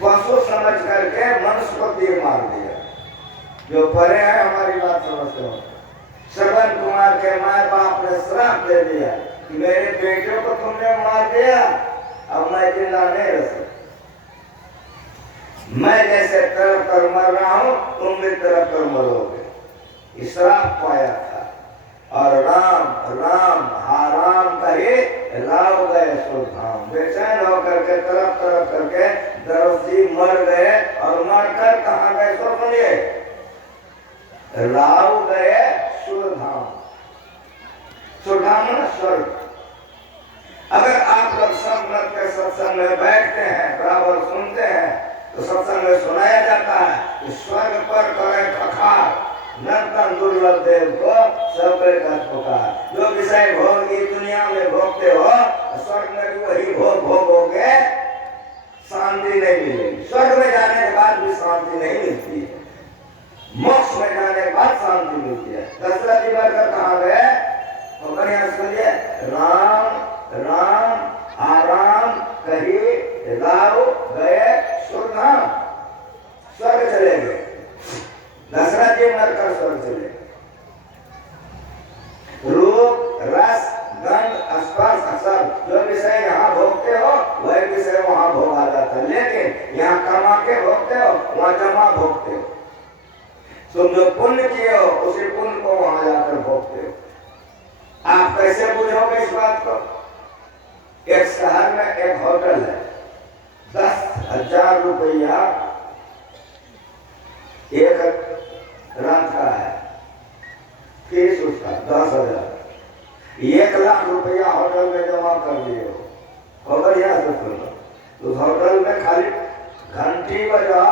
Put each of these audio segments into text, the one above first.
पशु समझ करके मनुष्य को तीर मार दिया। जो परे है हमारी बात समझते हो। श्रवण कुमार के माँ बाप ने श्राप दे दिया कि मेरे बेटे को तुमने मार दिया, अब मैं जिंदा नहीं रह सकता। मैं जैसे तरफ कर मर रहा हूं, तुम भी तरफ कर मरोगे। श्राप पाया था। और राम राम हा राम कहे राव गए सुधाम। बेचैन होकर के तरफ तरफ करके दरस जी मर गए। और मरकर कहाँ गए सो सुनिए, राव गए सुधाम। सुधाम न स्वर्ग। अगर आप लोग संत के सत्संग में बैठते हैं, बराबर सुनते हैं, तो सत्संग में सुनाया जाता है कि स्वर्ग पर करे खखार, नर्तन दुर्लभ देव को सब पुकार। जो विषय भोग की दुनिया में भोगते हो, स्वर्ग में भी वही भोग भोगोगे, शांति नहीं मिलेगी। स्वर्ग में जाने के बाद भी शांति नहीं मिलती है, मोक्ष में जाने के बाद शांति मिलती है। दशरथ जी बढ़कर कहाँ गए तो बढ़िया सुनिए, राम राम आराम कही राव गए सुरधाम। स्वर्ग चले गए। दशरथ जी मरकर स्वर्ग चले गए। रूप रस गंध स्पर्श सब जो विषय यहाँ भोगते हो वही विषय वहां भोगा जाता है। लेकिन यहाँ कमा के भोगते हो, वहां जमा भोगते हो। तुम जो पुण्य किए हो उसी पुण्य को वहां जाकर भोगते हो। आप कैसे बुझोगे इस बात को? एक शहर में एक होटल है, 10,000 रुपया एक रात का है, फीस उसका 10,000। 1 लाख रुपया होटल में जमा कर दिए हो। बढ़िया से सुनो, उस होटल में खाली घंटी बजा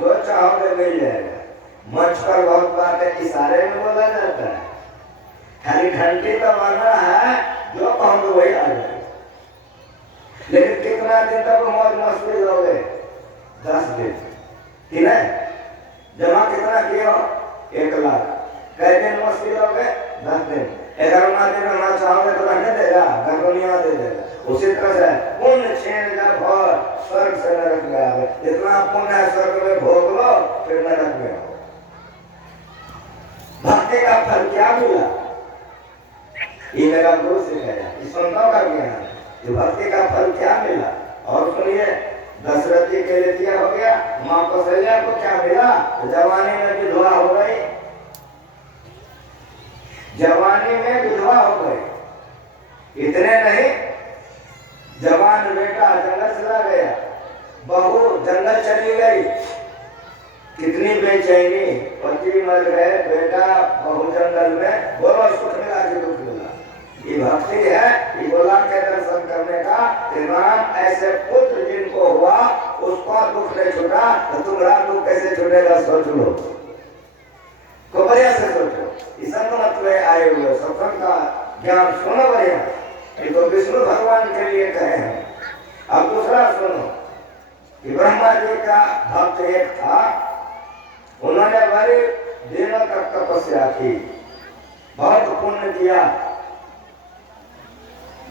जो चाहोगे मिल जाएगा। मंच पर बहुत बातें इशारे में बोला जाता है, खाली घंटी तो मारना है, जो कहोगे वही आ जाएगा। लेकिन कितना दिन तक मौज मस्ती लोगे? 10 दिन। ठीक है, जमा कितना किए हो? 1 लाख। कई दिन मस्ती लोगे? 10 दिन। 11वां दिन रहना चाहोगे तो रहने देगा, गर्भनिया दे देगा। उसी तरह से पुण्य छीन जब हो, स्वर्ग से नरक में आवे। जितना पुण्य है स्वर्ग में भोग लो, फिर नरक में हो। भक्ति का फल क्या मिला? ये मेरा गुरु सिखाया, इस संतों का ज्ञान है। भक्ति का फल क्या मिला? और सुनिए, दशरथ जी के लिए दिया हो गया, माँ कौशल्या को क्या मिला? जवानी में विधवा हो गई। जवानी में विधवा हो गई। इतने नहीं, जवान बेटा जंगल चला गया, बहू जंगल चली गई। कितनी बेचैनी, पति मर गए, बेटा बहू जंगल में, बोलो सुख मिला कि दुख मिला? ये भक्ति है। ये बोला के दर्शन करने का कि राम ऐसे पुत्र जिनको हुआ उसको दुख नहीं छूटा, तो तुम्हारा दुख कैसे छूटेगा? सोच लो, को बढ़िया से सोचो। इस मत में आए हुए सत्संग का ज्ञान सुनो बढ़िया। ये तो विष्णु भगवान के लिए कहे हैं। अब दूसरा सुनो कि ब्रह्मा जी का भक्त एक था, उन्होंने बड़े दिनों तक तपस्या की, बहुत पुण्य किया,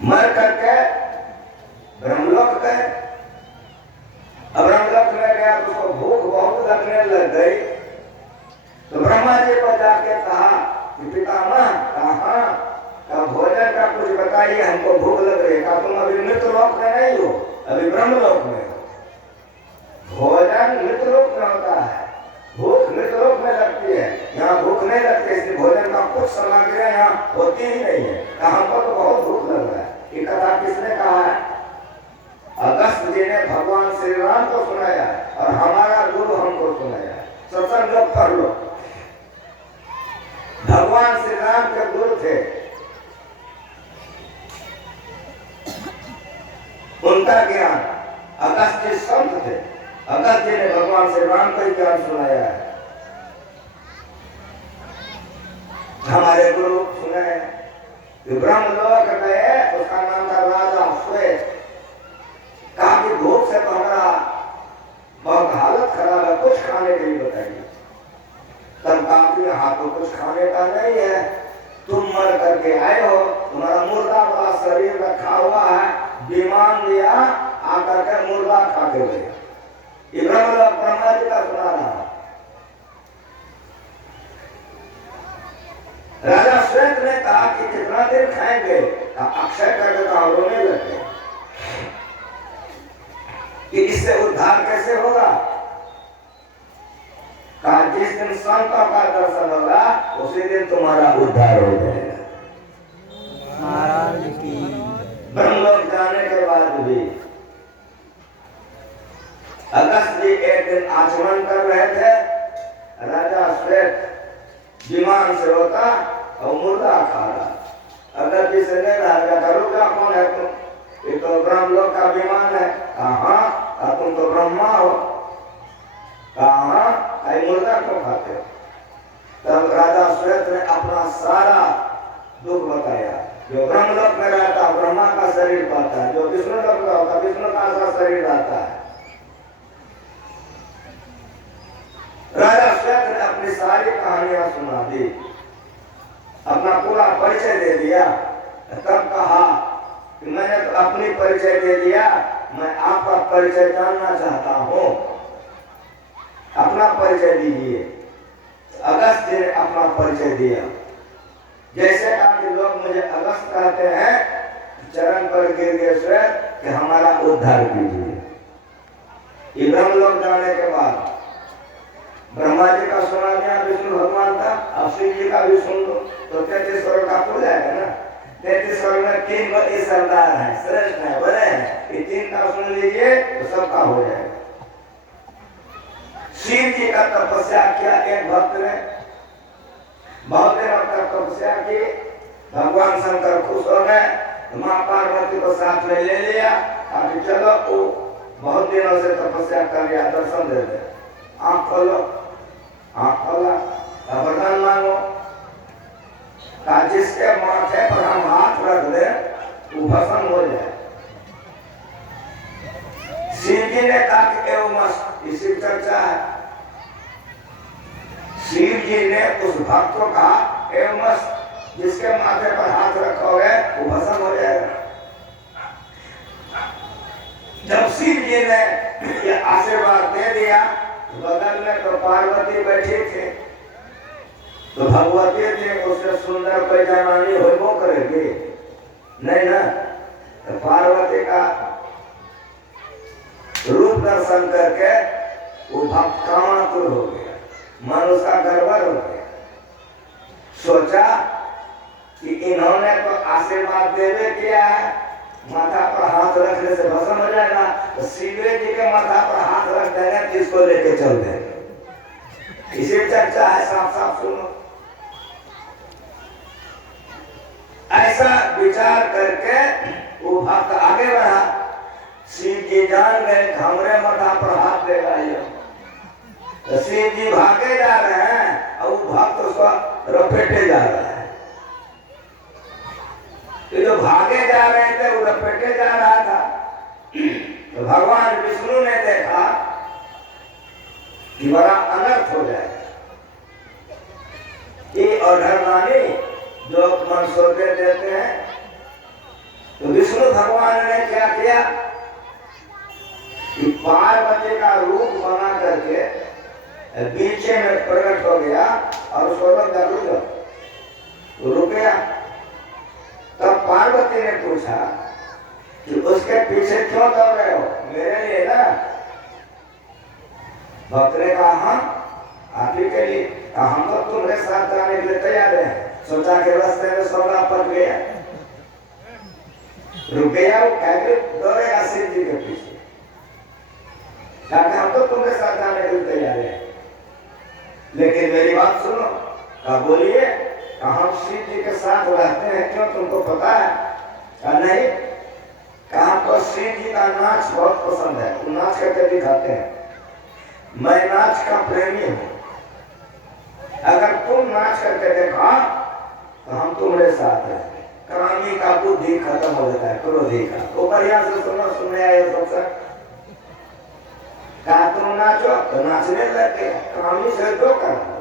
मर करके ब्रह्मलोक गए। अब ब्रह्मलोक में गया तो उसको भूख बहुत लगने लग गई। तो ब्रह्मा जी को जाके कहा कि पितामह कहाँ का भोजन का कुछ बताइए, हमको भूख लग रही है। कहा तुम अभी मृतलोक में नहीं हो, अभी ब्रह्मलोक में हो। भोजन मृतलोक में होता है, भूख मृतलोक में लगती है, यहाँ भूख नहीं लगती। इसलिए भोजन का कुछ सामग्रियां यहाँ होती ही नहीं है। हमको तो बहुत भूख लग रहा है। ये कथा किसने कहा है? अगस्त जी ने भगवान श्री राम को सुनाया और हमारा गुरु हमको सुनाया। सत्संग लोग पढ़ लो। भगवान श्री राम के गुरु थे, उनका ज्ञान, अगस्त जी संत थे, अगस्त जी ने भगवान श्री राम का ज्ञान सुनाया है। हमारे गुरु सुने ब्रह्मलोक गए, उसका नाम था राजा श्वेत। काफी भूख से पकड़ा, बहुत हालत खराब है, कुछ खाने के लिए बताइए। तब काफी हाथों कुछ खाने का नहीं है, तुम मर करके आए हो, तुम्हारा मुर्दा वाला शरीर रखा हुआ है, विमान लिया आकर के मुर्दा खा के गए। कितना देर खाएंगे? अक्षय करके तो हम रोने लगे कि इससे उद्धार कैसे होगा। कहा जिस दिन संतों का दर्शन होगा उसी दिन तुम्हारा उद्धार हो जाएगा। महाराज की ब्रह्मलोक जाने के बाद भी अगस्त जी एक दिन आचमन कर रहे थे। राजा श्वेत विमान से होता और मुर्दा खा रहा। अगस्त जी से नहीं रहा गया, रुका कौन है तुम? ये तो ब्रह्मलोक का विमान है। कहा तुम तो ब्रह्मा हो। कहा मुर्दा क्यों खाते हो? तब राजा श्वेत ने अपना सारा दुख बताया। जो ब्रह्मलोक में रहता ब्रह्मा का शरीर पाता है, जो विष्णु लोक में होता विष्णु का सा शरीर रहता है। राजा श्वेत ने अपनी सारी कहानियां सुना दी, अपना पूरा परिचय दे दिया। तब कहा कि मैंने तो अपनी परिचय दे दिया, मैं आपका परिचय जानना चाहता हूं, अपना परिचय दीजिए। अगस्त जी ने अपना परिचय दिया। जैसे कि लोग मुझे अगस्त कहते हैं, चरण पर गिर गए श्वेत कि हमारा उद्धार कीजिए। ये ब्रह्मलोक जाने के बाद ब्रह्मा जी का सुना दिया, विष्णु भगवान का, अब शिव जी का भी सुन लो तो 33 स्वर्ग का हो जाएगा ना। 33 स्वर्ग में 3 बड़े सरदार हैं, श्रेष्ठ हैं, बड़े हैं। ये 3 का सुन लीजिए तो सबका हो जाएगा। शिव जी का तपस्या किया एक भक्त ने, बहुत दिनों तक तपस्या की। भगवान शंकर खुश हो गए, माँ पार्वती को साथ में ले लिया। अभी चलो वो बहुत दिनों से तपस्या कर लिया, दर्शन दे दे। आँख खोलो, आँख खोला, वरदान मांगो। जिसके माथे पर हम हाथ रख दे वो भस्म हो जाए। शिव जी ने कहा कि एवं मस्त, इसी चर्चा है। शिव जी ने उस भक्त को कहा एवं मस्त, जिसके माथे पर हाथ रखोगे वो भस्म हो जाएगा। जब शिव जी ने ये आशीर्वाद दे दिया, बगल में तो पार्वती बैठी थी, तो भगवती जी उससे सुंदर पैजामानी हो वो करेगी नहीं ना। तो पार्वती का रूप दर्शन करके वो भक्त कामातुर हो गया, मन उसका गड़बड़ हो गया। सोचा कि इन्होंने तो आशीर्वाद देवे किया है, माथा पर हाथ रखने से भस्म हो जाएगा, तो शिवरे जी के माथा पर हाथ रख देंगे तो इसको लेके चल देंगे। इसी चर्चा है, साफ साफ सुनो। ऐसा विचार करके वो भक्त आगे बढ़ा। शिव जी जान गए हमारे माथा पर हाथ देगा ये, तो शिव जी भागे जा रहे हैं और वो भक्त उसको रपेटे जा रहा है। तो जो भागे जा रहे थे वो लपेटे जा रहा था। तो भगवान विष्णु ने देखा कि बड़ा अनर्थ हो जाएगा। ये अधर्मानी जो मन सोते देते हैं, तो विष्णु भगवान ने क्या किया कि पार्वती का रूप बना करके बीच में प्रकट हो गया और उसको रुक गया। तब पार्वती ने पूछा कि उसके पीछे क्यों दौड़ रहे हो? मेरे लिए ना। भक्त ने कहा हाँ आप ही के लिए। हम तो तुम्हारे साथ जाने के लिए तैयार हैं। सोचा कि रास्ते में सौदा पट गया, रुक गया, वो कैसे दौड़ेगा शिव जी के पीछे? हम तो तुम्हारे साथ जाने के लिए तैयार हैं, लेकिन मेरी बात सुनो। कहा बोलिए। हम शिव जी के साथ रहते हैं, क्यों तुमको पता है? कहा नहीं। कहा तो शिव जी का नाच बहुत पसंद है, वो नाच करके दिखाते हैं। मैं नाच का प्रेमी हूँ, अगर तुम नाच करके देखा तो हम तुम्हारे साथ हैं। कामी का बुद्धि खत्म हो जाता है, क्रोधी का। वो बढ़िया से सुनो, सुने आए सब। कहा तुम नाचो तो नाचने लग गया, कामी से दो करना।